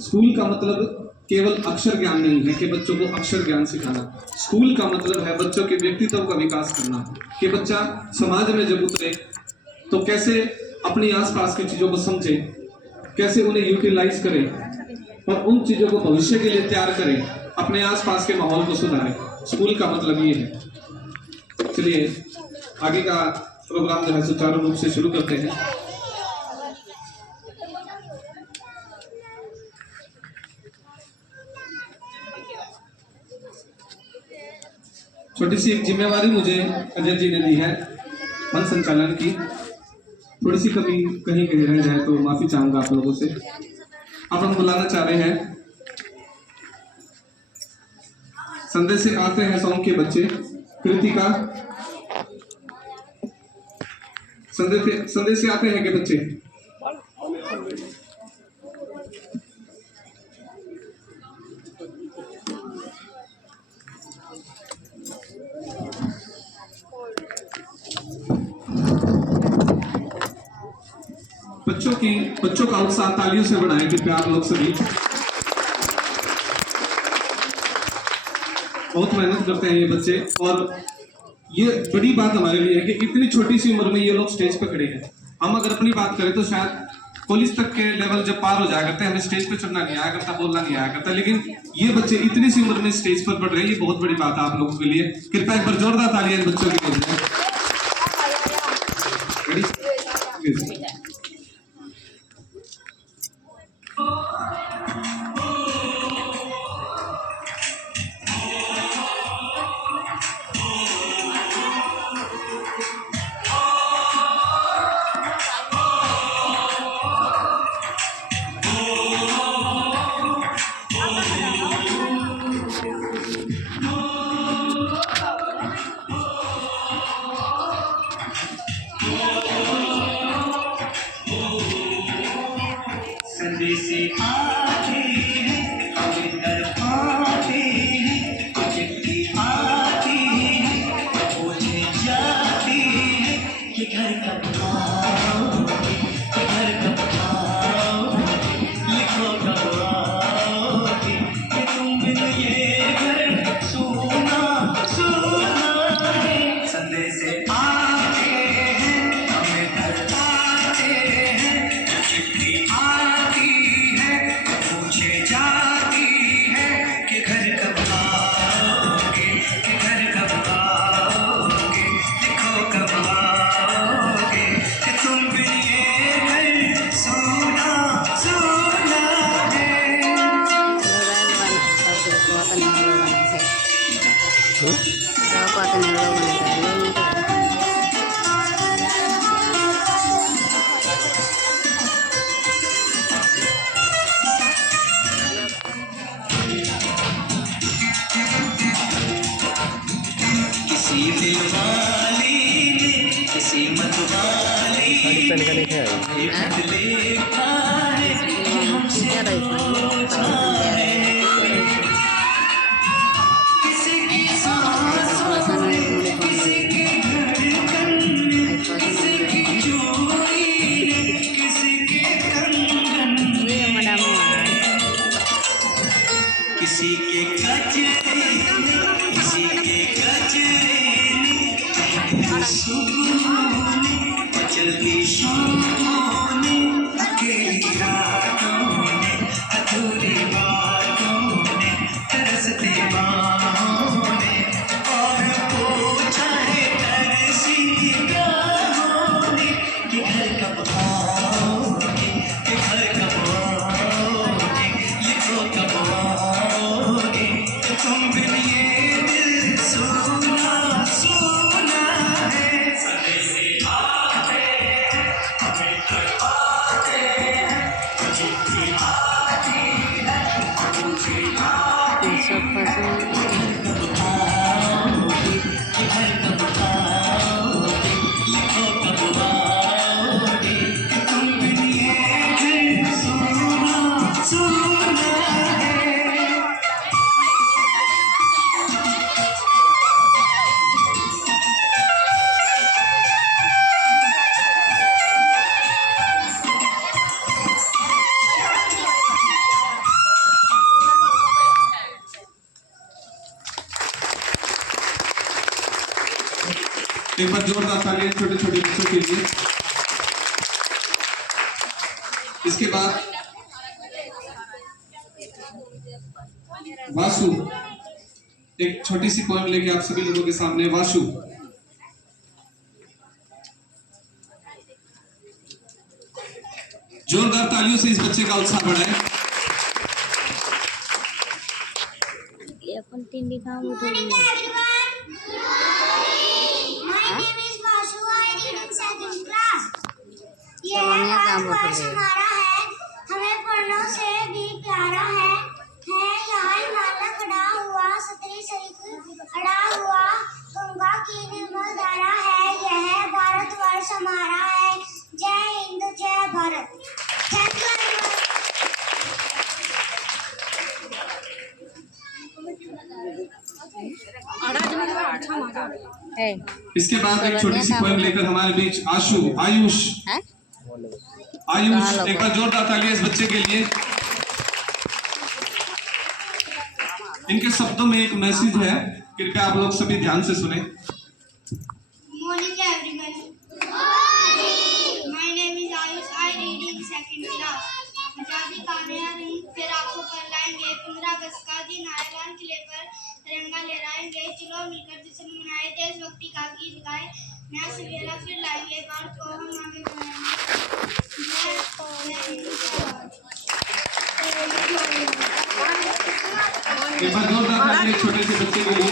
School का मतलब केवल अक्षर ज्ञान नहीं है कि बच्चों को अक्षर ज्ञान सिखाना। स्कूल का मतलब है बच्चों के व्यक्तित्व का विकास करना, कि बच्चा समाज में जब उतरे तो कैसे अपनी आसपास की चीजों को समझे, कैसे उन्हें यूटिलाइज करे और उन चीजों को भविष्य के लिए तैयार करे, अपने आसपास के माहौल को सुधारे। स्कूल का मतलब ये है। चलिए आगे का प्रोग्राम जो है सुचारू रूप से शुरू करते हैं। छोटी सी एक जिम्मेवारी मुझे अजय जी ने दी है मंच संचालन की। थोड़ी सी कभी कहीं कहीं रह जाए तो माफी चाहूंगा आप लोगों से। अब हम बुलाना चाह रहे हैं संदेश से आते हैं सॉन्ग के बच्चे कृतिका। संदेश से आते हैं के बच्चे बच्चों का उत्साह तालियों से बढ़ाएं कि प्यार लोग सभी बहुत मेहनत करते हैं ये बच्चे। और ये बड़ी बात हमारे लिए है कि इतनी छोटी सी उम्र में ये लोग स्टेज पे खड़े हैं। हम अगर अपनी बात करें तो शायद पुलिस तक के लेवल जब पार हो जाया करते हैं, हमें स्टेज पे चढ़ना नहीं आया करता, बोलना नहीं आया करता, लेकिन ये बच्चे इतनी सी उम्र में स्टेज पर पढ़ रहे हैं, ये बहुत बड़ी बात है आप लोगों के लिए। कृपया एक बार जोरदार तालियां इन बच्चों के लिए। से आते हैं हमें तड़पाते हैं, चिट्ठी आती है पूछे जाती है कि घर कब आओगे, कि घर कब आओगे, लिखो कब आओगे, कि तुम बिन ये घर सुना सुना है। संदेश से आते हैं हमें तड़पाते हैं, चिट्ठी आती जाती है कि घर कब आओगे, कि घर कब आओगे, लिखो कब आओगे, कि तुम बिन ये घर सुना सुना है। किसी दिलवाली ने किसी मतवाली लिखा है कि हमसे हो जाए, किसी की सांसों में, किसी की धड़कन में, किसी की चूड़ी ने, किसी के कंगन में, किसी के गजरे, किसी के गजरे चलती शामों में, अकेली रातों में, अधूरी बातों में, तरसते बाहों में, और पूछा है तरसी गाहों ने कि घर कब आओगे, कि घर कब आओगे, लिखो कब आओगे, तुम बिन ये दिल सुना सुना है। संदेश से आते हैं हमें एक बार जोरदार तालियां छोटे छोटे बच्चों के लिए। इसके बाद वासु एक छोटी सी पोएम लेके आप सभी लोगों के सामने। वासु, जोरदार तालियों से इस बच्चे का उत्साह बढ़ाएं। ये अपन तीन दिखा मुझे हमारा है, हमें पढ़ने से भी प्यारा है यहाँ हिमालय खड़ा हुआ, सतरी सरित खड़ा हुआ, गंगा की निर्मल धारा है, यह भारतवर्ष हमारा है। जय हिंद, जय भारत। थैंक है। इसके बाद एक छोटी सी पोएम लेकर हमारे बीच आयुष हैं? एक बार जोरदार तालियां इस बच्चे के लिए। इनके शब्दों में एक मैसेज है, कृपया आप लोग सभी ध्यान से सुने। Morning everyone. My name is Ayush. I read in second class. आजादी का नया रंग फिर आंखों पर लाएंगे, 15 अगस्त का दिन आए, लाल किले पर तिरंगा लहराएंगे, चलो मिलकर जश्न मनाए, देशभक्ति का गीत गाए, नया सवेरा फिर लाएंगे, भारत को हम आगे बढ़ाएंगे। एक बार जोरदार तालियां छोटे से बच्चे के लिए।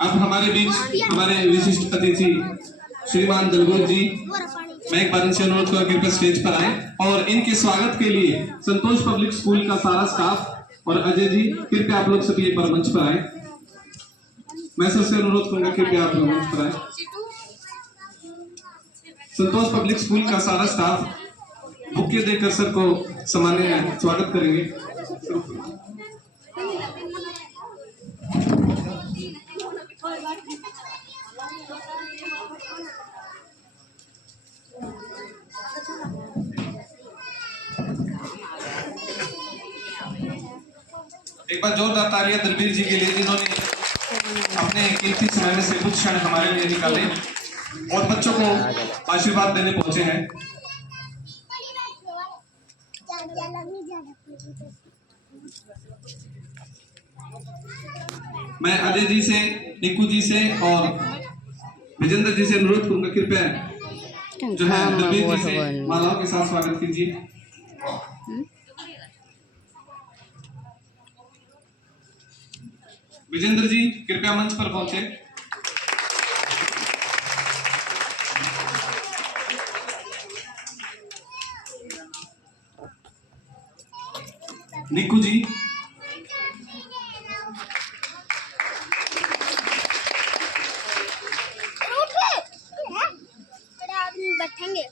अब हमारे बीच हमारे विशिष्ट अतिथि श्रीमान दलगोर जी, मैं एक बार इनसे अनुरोध करूंगा कृपया स्टेज पर आए और इनके स्वागत के लिए संतोष पब्लिक स्कूल का सारा स्टाफ और अजय जी कृपया आप लोग सभी एक बार मंच पर आए। मैं सबसे अनुरोध करूंगा कृपया आप लोग मंच पर आए। संतोष पब्लिक स्कूल का सारा स्टाफ बुके देकर सर को सामान्य स्वागत करेंगे। एक बार जोरदार तालियां दलबीर जी के लिए, जिन्होंने अपने कीमती समय में से कुछ क्षण हमारे लिए निकाले और बच्चों को आशीर्वाद देने पहुंचे हैं। मैं अजय जी से, निकू जी से और विजेंद्र जी से अनुरोध करूंगा कृपया जो है दलबीर जी से मालाओं के साथ स्वागत कीजिए। विजेंद्र जी कृपया मंच पर पहुंचे। निकू जी, बैठेंगे।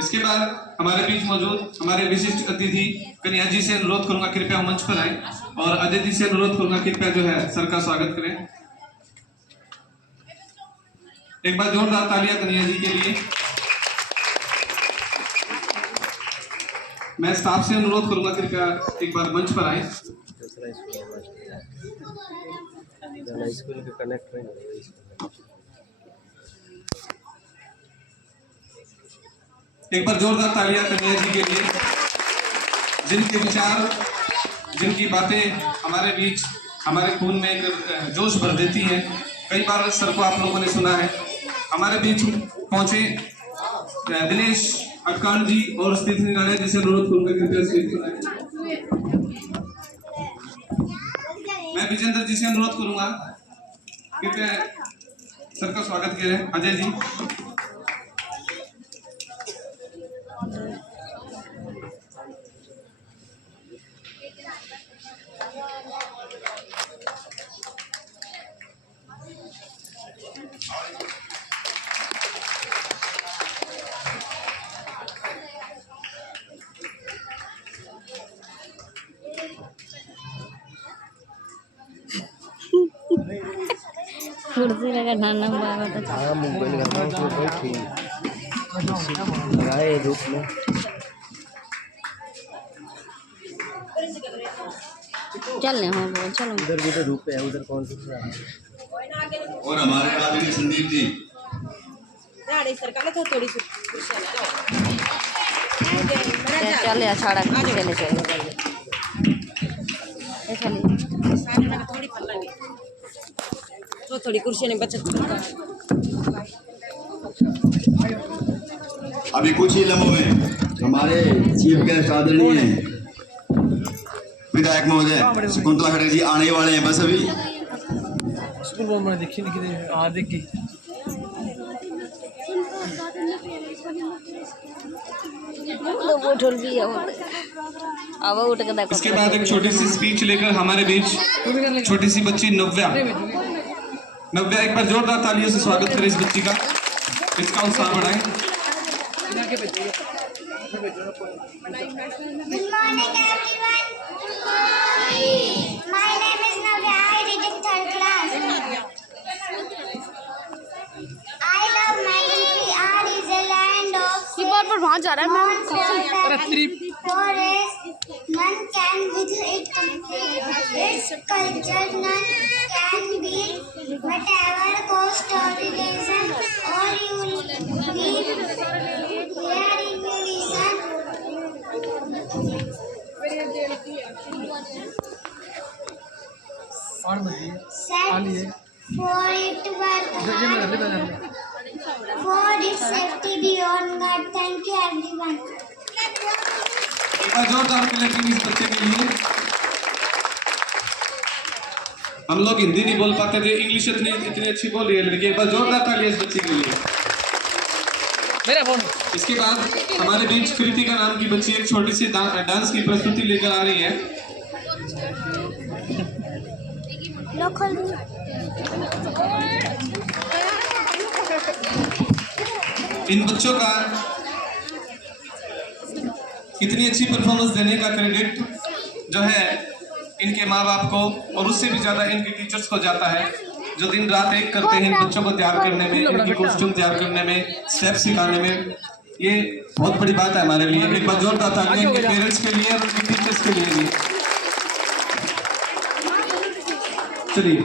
इसके बाद हमारे बीच मौजूद हमारे विशिष्ट अतिथि कन्या जी से अनुरोध करूंगा कृपया मंच पर आए और अजय जी से अनुरोध करूंगा कृपया जो है सर का स्वागत करें। एक बार जोरदार तालियां कन्या जी के लिए। मैं स्टाफ से अनुरोध करूंगा कृपया एक बार मंच पर आए। स्कूल के कनेक्ट एक बार जोरदार तालियां कन्या जी के लिए, जिनके विचार, जिनकी बातें हमारे बीच हमारे खून में एक जोश भर देती हैं। कई बार सर को आप लोगों ने सुना है। हमारे बीच पहुंचे दिनेश अटकान जी और स्थित निराला जी से अनुरोध करूंगा कृपया स्टेज पर आए। मैं विजेंद्र जी से अनुरोध करूंगा कृपया सर का स्वागत करें। अजय जी, कुर्सी लगा ठाना बाबा तो मोबाइल लगाए धूप में। चल नहीं हो बोल चलो। उधर भी तो धूप है, उधर कौन सी है? और हमारे आदमी संदीप जी चल या छाड़ा चले चले चलिए तो थोड़ी कुर्सी ने बचत अभी कुछ ही लम्हों में हमारे चीफ गेस्ट आदरणीय विधायक महोदय शकुंतला खड़गे जी आने वाले हैं। बस अभी स्कूल में मैंने देखी नहीं कि आज देखी। उठल भी अब उठ के देखो। इसके बाद एक छोटी सी स्पीच लेकर हमारे बीच छोटी सी बच्ची नव्या, एक बार जोरदार तालियों से स्वागत करें इस बच्ची का, इसका उत्साह बढ़ाएं। Good morning, everyone. My name is Navya. I read in third class. I love my country. Ours is a land of keyboard पर वहाँ जा रहा है ma'am. forest. None can with it compare. Its culture none can beat. Whatever cost or religion, or you will be here in unison. Set for it work hard, for its safety beyond God. Thank you everyone. एक बार जोरदार clapping इस बच्चे के लिए। हम लोग हिंदी नहीं बोल पाते थे, इंग्लिश इतनी अच्छी बोल रही है लड़की। एक बार जोरदार तालियां इस बच्चे के लिए। मेरा फोन इसके बाद हमारे बीच कृतिका नाम की बच्ची एक छोटी सी डांस की प्रस्तुति लेकर आ रही है। इन बच्चों का इतनी अच्छी परफॉर्मेंस देने का क्रेडिट जो है इनके माँ बाप को और उससे भी ज़्यादा इनके टीचर्स को जाता है, जो दिन रात एक करते हैं इन बच्चों को तैयार करने में, इनकी कॉस्ट्यूम तैयार करने में, स्टेप सिखाने में। ये बहुत बड़ी बात है हमारे लिए। एक बार जोरदार तालियां इनके पेरेंट्स के लिए और उनके टीचर्स के लिए भी। चलिए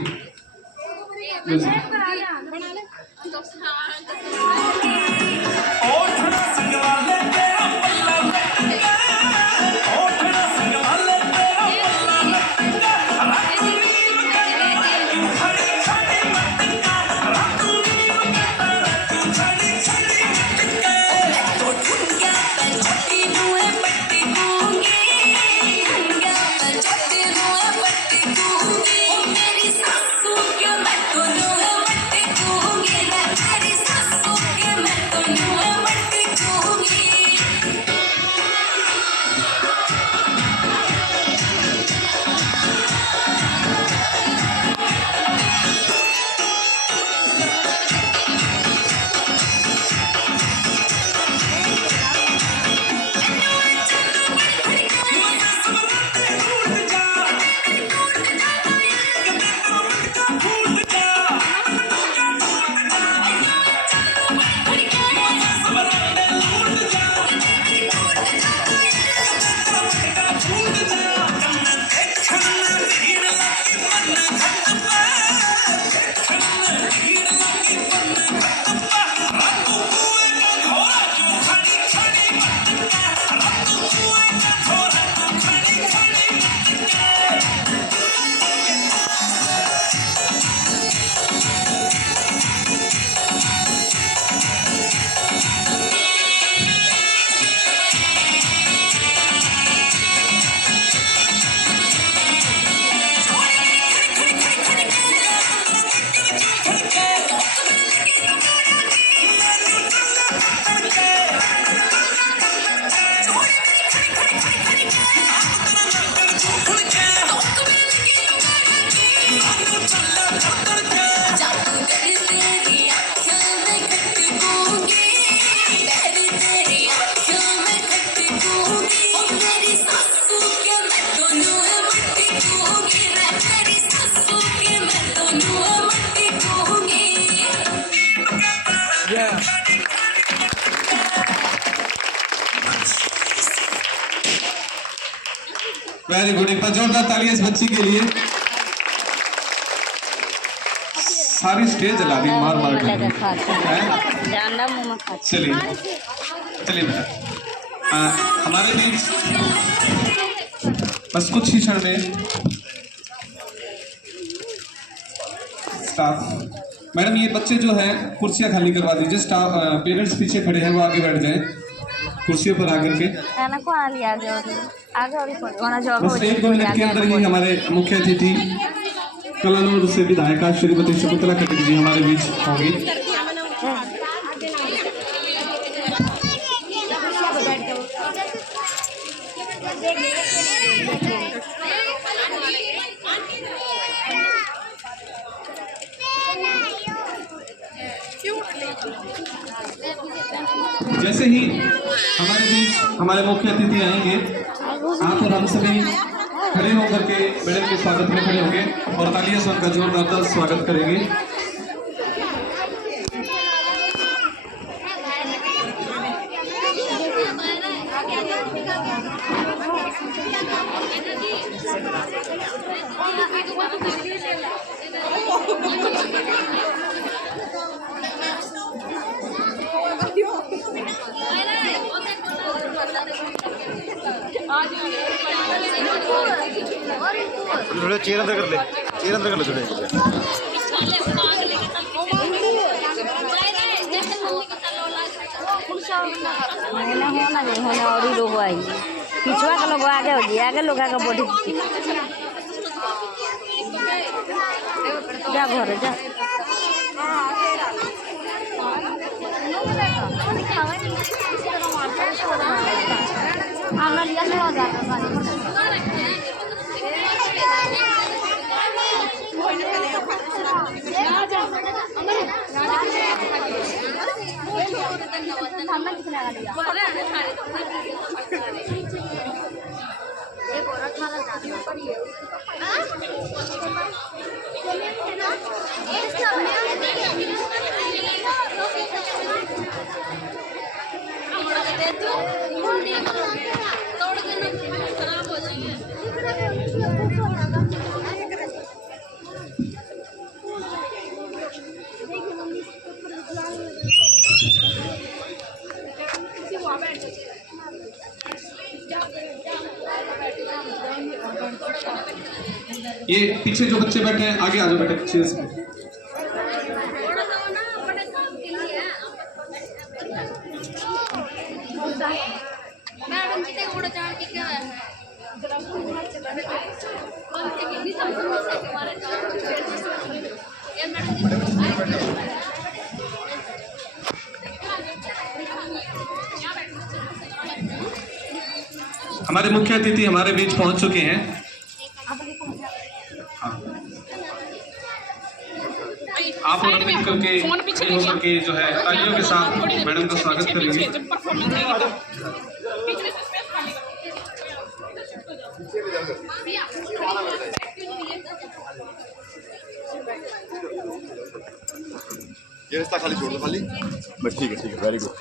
वेरी गुड, एक बार जोरदार तालियां इस बच्ची के लिए। सारी स्टेज जला दी मार मार कर। चलिए चलिए बेटा, हमारे बीच बस कुछ ही क्षण में स्टाफ मैडम, ये बच्चे जो है कुर्सियां खाली करवा दीजिए। स्टाफ पेरेंट्स पीछे खड़े हैं, वो आगे बैठ जाएं कुर्सियों पर आकर के। बस 1-2 मिनट के अंदर ही हमारे मुख्य अतिथि कलानौर से विधायिका श्रीमती शकुंतला खट्टर जी हमारे बीच होंगी। जैसे ही हमारे बीच हमारे मुख्य अतिथि आएंगे, आप और हम सभी खड़े होकर के मैडम के स्वागत में खड़े होंगे और तालियों से उनका जोरदार स्वागत करेंगे। थोड़ा चेयर अंदर कर ले, चेयर अंदर कर ले थोड़े। और ही लोग आएंगे, पिछुआ के लोग आगे होगी, आगे लोग आगे बढ़ी जा घर जा। ये पीछे जो बच्चे बैठे हैं आगे आ जाओ बेटा, चेयर्स पे। हमारे मुख्य अतिथि हमारे बीच पहुंच चुके हैं। आप और मिल करके जो है तालियों के साथ मैडम का स्वागत करेंगे। ये रास्ता खाली छोड़ दो, खाली बस। ठीक है, वेरी गुड।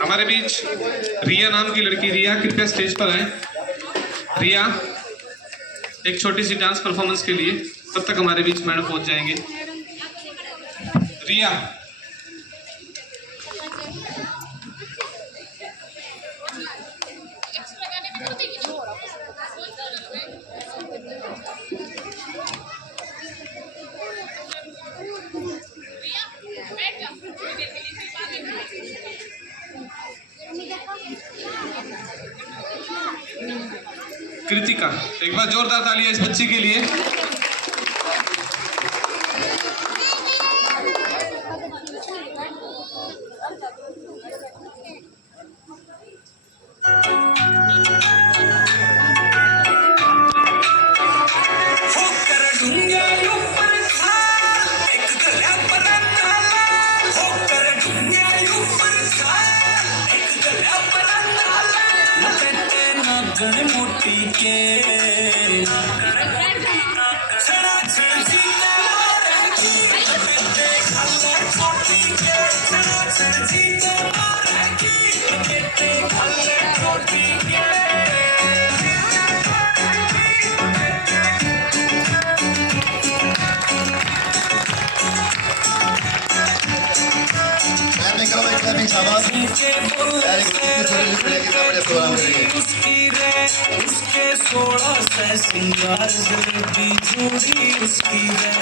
हमारे बीच रिया नाम की लड़की, रिया कृपया स्टेज पर आए। रिया एक छोटी सी डांस परफॉर्मेंस के लिए, तब तक हमारे बीच मैडम पहुंच जाएंगे। रिया कृतिका, एक बार जोरदार तालियां इस बच्ची के लिए। छोटी के छड़ा छड़ जीते मारे की लपेटे खल्ले छोटी के छड़ा छड़ जीते मारे की लपेटे खल्ले छोटी के क्लैपिंग शाबाश वेरी गुड छोटे बड़े प्रोग्राम करेंगे उसकी रे उसके 16 से सिंगार जलेबी जोड़ी उसकी रे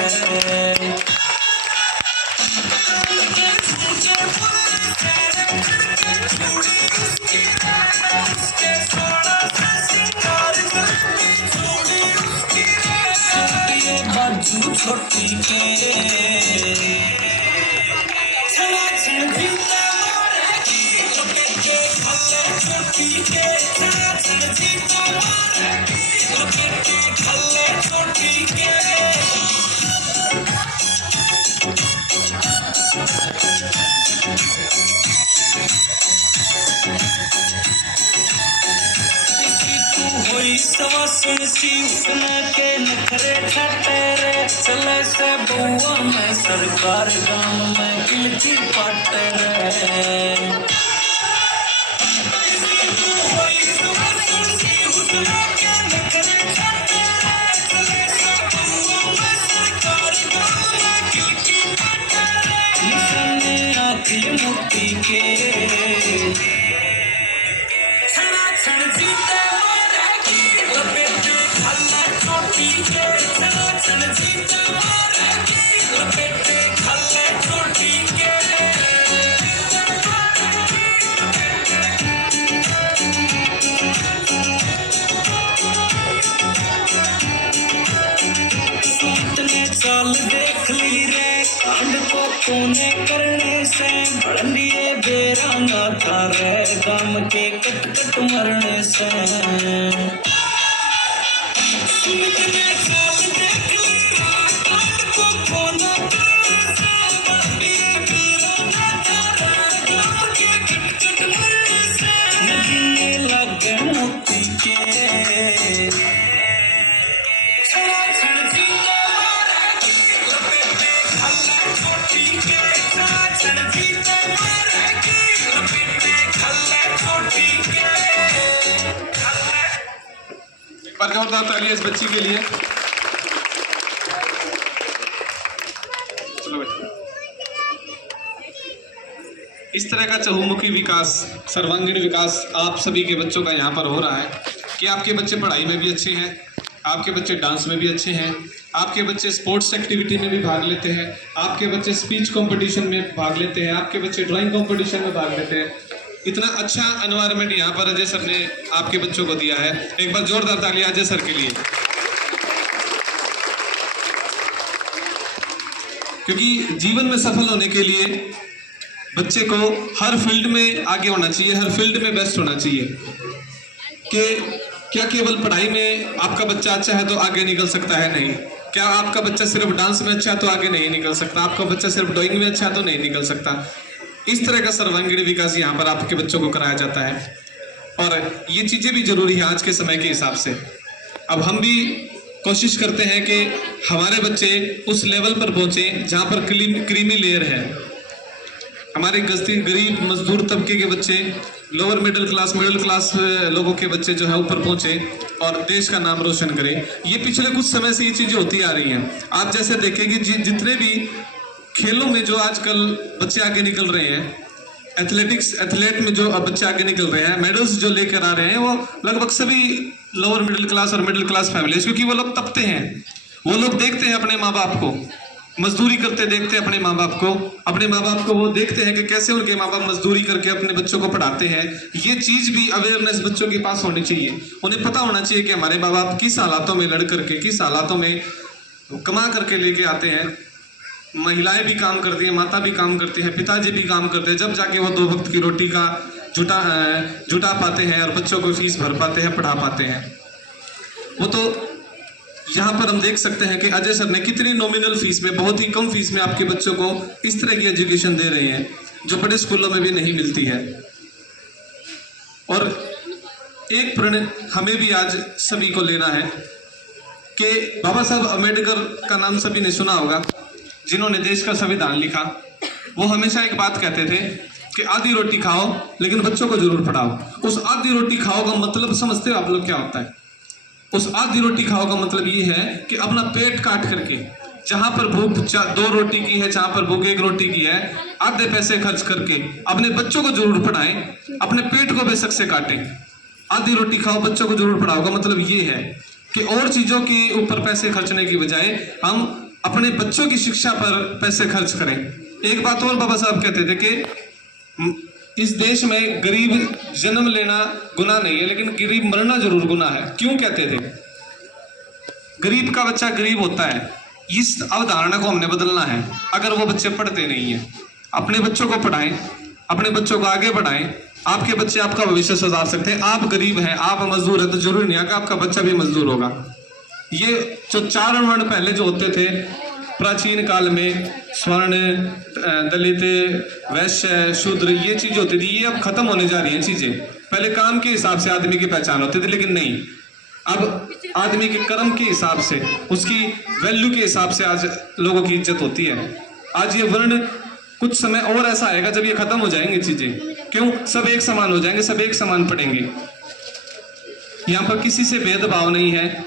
मुझे बोले तेरे जोड़ी उसकी रे उसके 16 से सिंगार जलेबी जोड़ी उसकी रे ये बाजू छोटी के छड़ा छड़ जीते मारे की लपेटे खल्ले छोटी के छड़ा छड़ जीते मारे की लपेटे खल्ले छोटी के तू होई सवासन सी उसने के नखरे ठहरे चले से बउआ में सरकार गांव में गिलची पाटे रे तू होई सवासन सी उसने के नखरे ठहरे चले से बउआ में सरकार गांव में गिलची पाटे रे निशाने आती मोती के छड़ा छड़ जीते मारे की लपेटे खल्ले छोटी के छड़ा छड़ जीते मारे की लपेटे खल्ले छोटी के सूट ने चाल देख ली रे कांड को कोने करने से बड़लिए बेरा ना था रे गम के कट कट मरने से सूट ने चाल देख ली रे कांड को कोने करने से बड़लिए बेरा ना था रे गम के कट कट मरने से नगीने लगे मोती के छड़ा छड़ जीते मारे की लपेटे खल्ले छोटी के छड़ा छड़ जीते मारे की लपेटे खल्ले छोटी के एक बार जोरदार तालियां इस बच्ची के लिए। चलो बेटा, इस तरह का चहुमुखी विकास, सर्वांगीण विकास आप सभी के बच्चों का यहाँ पर हो रहा है कि आपके बच्चे पढ़ाई में भी अच्छे हैं, आपके बच्चे डांस में भी अच्छे हैं, आपके बच्चे स्पोर्ट्स एक्टिविटी में भी भाग लेते हैं, आपके बच्चे स्पीच कंपटीशन में भाग लेते हैं, आपके बच्चे ड्राइंग कंपटीशन में भाग लेते हैं। इतना अच्छा एनवायरनमेंट यहाँ पर अजय सर ने आपके बच्चों को दिया है। एक बार जोरदार तालियां अजय सर के लिए। क्योंकि जीवन में सफल होने के लिए बच्चे को हर फील्ड में आगे होना चाहिए, हर फील्ड में बेस्ट होना चाहिए। कि क्या केवल पढ़ाई में आपका बच्चा अच्छा है तो आगे निकल सकता है? नहीं। क्या आपका बच्चा सिर्फ डांस में अच्छा है तो आगे नहीं निकल सकता? आपका बच्चा सिर्फ ड्राइंग में अच्छा है तो नहीं निकल सकता। इस तरह का सर्वांगीण विकास यहाँ पर आपके बच्चों को कराया जाता है और ये चीज़ें भी जरूरी है आज के समय के हिसाब से। अब हम भी कोशिश करते हैं कि हमारे बच्चे उस लेवल पर पहुँचे जहाँ पर क्रीमी लेयर है। हमारे गरीब मजदूर तबके के बच्चे, लोअर मिडिल क्लास लोगों के बच्चे जो है ऊपर पहुंचे और देश का नाम रोशन करें। ये पिछले कुछ समय से ये चीज़ें होती आ रही हैं। आप जैसे देखें कि जितने भी खेलों में जो आजकल बच्चे आगे निकल रहे हैं, एथलेट में जो बच्चे आगे निकल रहे हैं, मेडल्स जो लेकर आ रहे हैं, वो लगभग सभी लोअर मिडिल क्लास और मिडिल क्लास फैमिलीज, क्योंकि वो लोग तपते हैं, वो लोग देखते हैं अपने माँ बाप को मजदूरी करते, देखते हैं अपने माँ बाप को वो देखते हैं कि कैसे उनके माँ बाप मजदूरी करके अपने बच्चों को पढ़ाते हैं। ये चीज़ भी अवेयरनेस बच्चों के पास होनी चाहिए। उन्हें पता होना चाहिए कि हमारे माँ बाप किस हालातों में लड़ करके, किस हालातों में कमा करके लेके आते हैं। महिलाएं भी काम करती हैं, माता भी काम करती हैं, पिताजी भी काम करते हैं, जब जाके वो 2 वक्त की रोटी का जुटा पाते हैं और बच्चों को फीस भर पाते हैं, पढ़ा पाते हैं। वो तो यहाँ पर हम देख सकते हैं कि अजय सर ने कितनी नॉमिनल फीस में, बहुत ही कम फीस में आपके बच्चों को इस तरह की एजुकेशन दे रहे हैं जो बड़े स्कूलों में भी नहीं मिलती है। और एक प्रण हमें भी आज सभी को लेना है कि बाबा साहब अम्बेडकर का नाम सभी ने सुना होगा, जिन्होंने देश का संविधान लिखा। वो हमेशा एक बात कहते थे कि आधी रोटी खाओ लेकिन बच्चों को जरूर पढ़ाओ। उस आधी रोटी खाओ का मतलब समझते हो आप लोग क्या होता है? उस आधी रोटी खाओ का मतलब ये है कि अपना पेट काट करके, जहां पर भूख 2 रोटी की है, जहां पर भूख 1 रोटी की है, आधे पैसे खर्च करके अपने बच्चों को जरूर पढ़ाएं, अपने पेट को बेशक से काटें। आधी रोटी खाओ बच्चों को जरूर पढ़ाओ का मतलब ये है कि और चीजों के ऊपर पैसे खर्चने की बजाय हम अपने बच्चों की शिक्षा पर पैसे खर्च करें। एक बात और बाबा साहब कहते थे कि इस देश में गरीब जन्म लेना गुनाह नहीं है, लेकिन गरीब मरना जरूर गुनाह है। क्यों कहते थे? गरीब का बच्चा गरीब होता है, इस अवधारणा को हमने बदलना है। अगर वो बच्चे पढ़ते नहीं है, अपने बच्चों को पढ़ाएं, अपने बच्चों को आगे बढ़ाएं। आपके बच्चे आपका भविष्य सुधार सकते हैं। आप गरीब हैं, आप मजदूर हैं, तो जरूरी नहीं है कि आपका बच्चा भी मजदूर होगा। ये जो 4 वर्ण पहले जो होते थे प्राचीन काल में, स्वर्ण, दलित, वैश्य, शूद्र, ये चीजें होती थी, ये अब खत्म होने जा रही हैं चीजें। पहले काम के हिसाब से आदमी की पहचान होती थी, लेकिन नहीं, अब आदमी के कर्म के हिसाब से, उसकी वैल्यू के हिसाब से आज लोगों की इज्जत होती है। आज ये वर्ण कुछ समय और ऐसा आएगा जब ये खत्म हो जाएंगी चीजें। क्यों? सब एक समान हो जाएंगे, सब एक समान पढ़ेंगे। यहाँ पर किसी से भेदभाव नहीं है,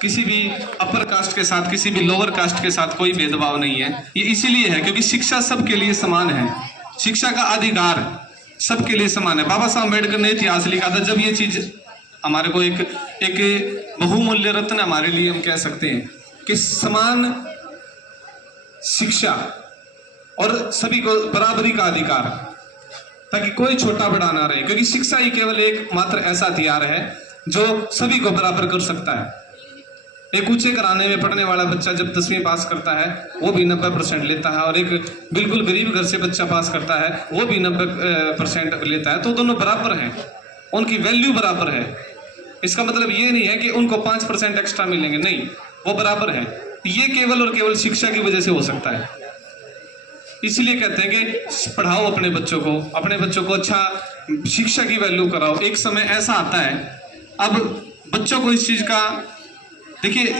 किसी भी अपर कास्ट के साथ, किसी भी लोअर कास्ट के साथ कोई भेदभाव नहीं है। ये इसीलिए है क्योंकि शिक्षा सबके लिए समान है, शिक्षा का अधिकार सबके लिए समान है। बाबा साहब अम्बेडकर ने इतिहास लिखा था, जब ये चीज हमारे को एक बहुमूल्य रत्न हमारे लिए हम कह सकते हैं कि समान शिक्षा और सभी को बराबरी का अधिकार, ताकि कोई छोटा बड़ा ना रहे। क्योंकि शिक्षा ही केवल एक मात्र ऐसा हथियार है जो सभी को बराबर कर सकता है। एक ऊंचे घराने में पढ़ने वाला बच्चा जब 10वीं पास करता है वो भी 90% लेता है, और एक बिल्कुल गरीब घर से बच्चा पास करता है वो भी 90% लेता है। तो दोनों बराबर हैं, उनकी वैल्यू बराबर है। इसका मतलब ये नहीं है कि उनको 5% एक्स्ट्रा मिलेंगे, नहीं, वो बराबर है। ये केवल और केवल शिक्षा की वजह से हो सकता है। इसलिए कहते हैं कि पढ़ाओ अपने बच्चों को अच्छा शिक्षा की वैल्यू कराओ। एक समय ऐसा आता है, अब बच्चों को इस चीज का, देखिए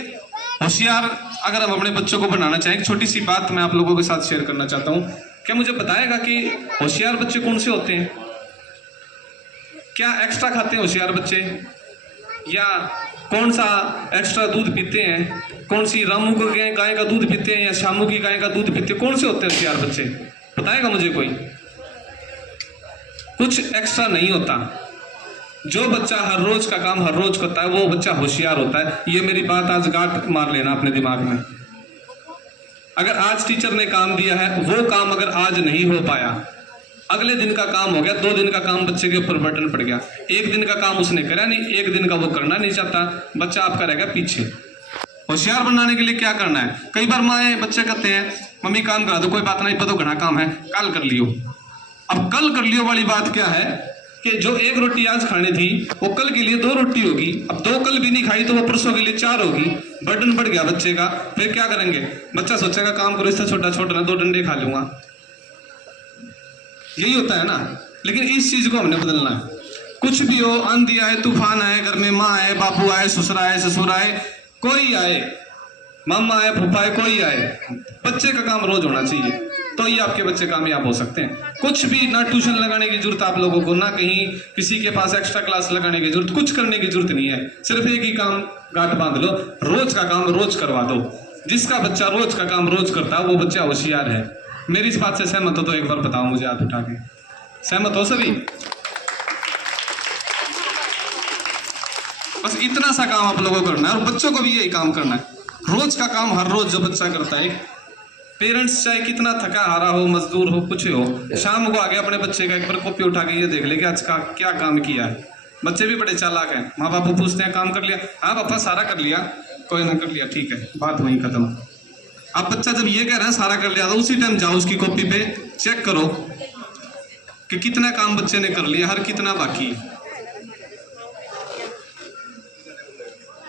होशियार, अगर हम अपने बच्चों को बनाना चाहें, एक छोटी सी बात मैं आप लोगों के साथ शेयर करना चाहता हूँ। क्या मुझे बताएगा कि होशियार बच्चे कौन से होते हैं? क्या एक्स्ट्रा खाते हैं होशियार बच्चे, या कौन सा एक्स्ट्रा दूध पीते हैं, कौन सी रामू की गाय का दूध पीते हैं या शामू की गाय का दूध पीते हैं? कौन से होते हैं होशियार बच्चे? बताएगा मुझे कोई? कुछ एक्स्ट्रा नहीं होता। जो बच्चा हर रोज का काम हर रोज करता है वो बच्चा होशियार होता है। ये मेरी बात आज गांठ मार लेना अपने दिमाग में। अगर आज टीचर ने काम दिया है, वो काम अगर आज नहीं हो पाया, अगले दिन का काम हो गया, 2 दिन का काम बच्चे के ऊपर बर्डन पड़ गया। 1 दिन का काम उसने करा नहीं, 1 दिन का वो करना नहीं चाहता, बच्चा आपका रहेगा पीछे। होशियार बनाने के लिए क्या करना है? कई बार माए बच्चे कहते हैं मम्मी काम करा दो, कोई बात नहीं, पता घना काम है, कल कर लियो। अब कल कर लियो वाली बात क्या है कि जो 1 रोटी आज खानी थी वो कल के लिए 2 रोटी होगी। अब 2 कल भी नहीं खाई तो वो परसों के लिए 4 होगी। बर्डन बढ़ गया बच्चे का। फिर क्या करेंगे? बच्चा सोचेगा काम करो, इससे छोटा छोटा ना 2 डंडे खा लूंगा। यही होता है ना। लेकिन इस चीज को हमने बदलना है। कुछ भी हो, आंधी आए, तूफान आए, घर में माँ आए, बापू आए, ससुर आए, ससुर आए, कोई आए, मामा आए, फूफा आए, कोई आए, बच्चे का काम रोज होना चाहिए, तो ये आपके बच्चे कामयाब हो सकते हैं। कुछ भी ना ट्यूशन लगाने की जरूरत आप लोगों को, ना कहीं किसी के पास एक्स्ट्रा क्लास लगाने की जरूरत, कुछ करने की जरूरत नहीं है। सिर्फ एक ही काम गांठ बांध लो, रोज का काम रोज करवा दो। जिसका बच्चा रोज का काम रोज करता है वो बच्चा होशियार है। मेरी इस बात से सहमत हो तो एक बार बताओ मुझे हाथ उठा के। सहमत हो सभी? बस इतना सा काम आप लोगों को करना है और बच्चों को भी यही काम करना है। रोज का काम हर रोज जो बच्चा करता है, पेरेंट्स चाहे कितना थका हारा हो, मजदूर हो, कुछ हो, शाम को आगे अपने बच्चे का एक बार कॉपी उठा के ये देख ले कि आज का क्या काम किया है। बच्चे भी बड़े चालाक हैं। माँ बाप पूछते हैं काम कर लिया? हाँ पापा सारा कर लिया। कोई ना कर लिया, ठीक है, बात वहीं खत्म। अब बच्चा जब ये कह रहा है सारा कर लिया, तो उसी टाइम जाओ उसकी कॉपी पे चेक करो कि कितना काम बच्चे ने कर लिया, हर कितना बाकी।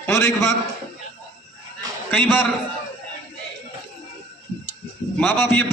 और एक बात, कई बार माँ बाप ये